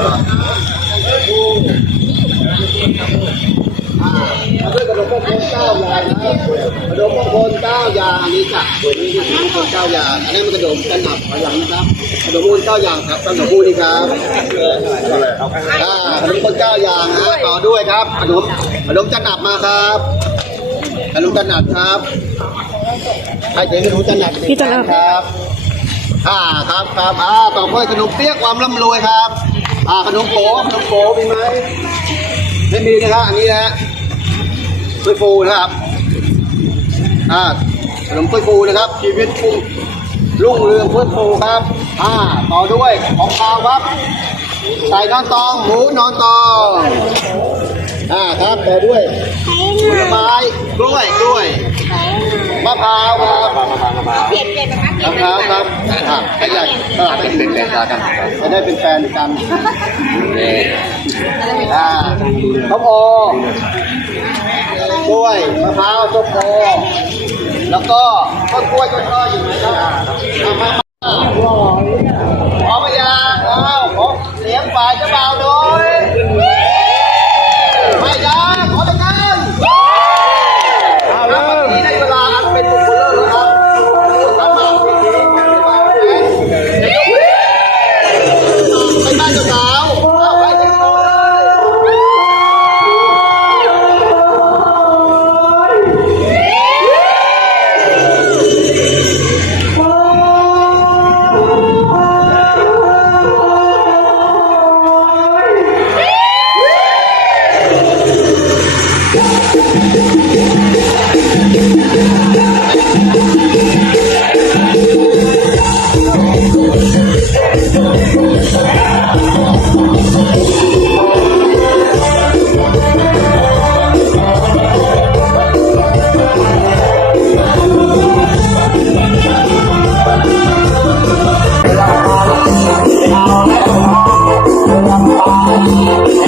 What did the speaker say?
กระดมมงคลเก้ายางนี้จ้ะตัวนี้นะมงคลเก้ายางอันนี้มันกระดมกันหนักถยหลังนะครับขนะดมมงคลเก้ายางครับขนมปูนี่ครับอ่มงคลเก้ายางฮะต่อด้วยครับขนมขนมจันหนับมาครับขนมจันหนักครับใครเจ๋งกระมจันหนักพี่จันครับอ่าครับครับอ่าต่อไปขนมเปี๊ยะความร่ำรวยครับ อ่าขนมโก๋ขนมโก๋มีไหมไม่มีนะครับอันนี้นะฮะถ้วยฟูนะครับ อ่าขนมถ้วยฟูนะครับ ชีวิตฟูรุ่งเรืองถ้วยฟูครับ อ่า ต่อด้วยของข้าวครับไก่นอนตอง หมูนอนตอง อ่าครับต่อด้วยผลไม้กล้วยกล้วยมะพร้าวครับเปลี่ยนเปลี่ยนนะคะเปลี่ยนมะพร้าว ครับอ่าให้ใหญ่ตลาดเป็นเป็นแฟนกันจะได้เป็นแฟนกันอ่าข้าวโพดกล้วยมะพร้าวส้มโอแล้วก็ข้าวกล้วยต้นอ้อยอยู่ไหนครับ the bottom.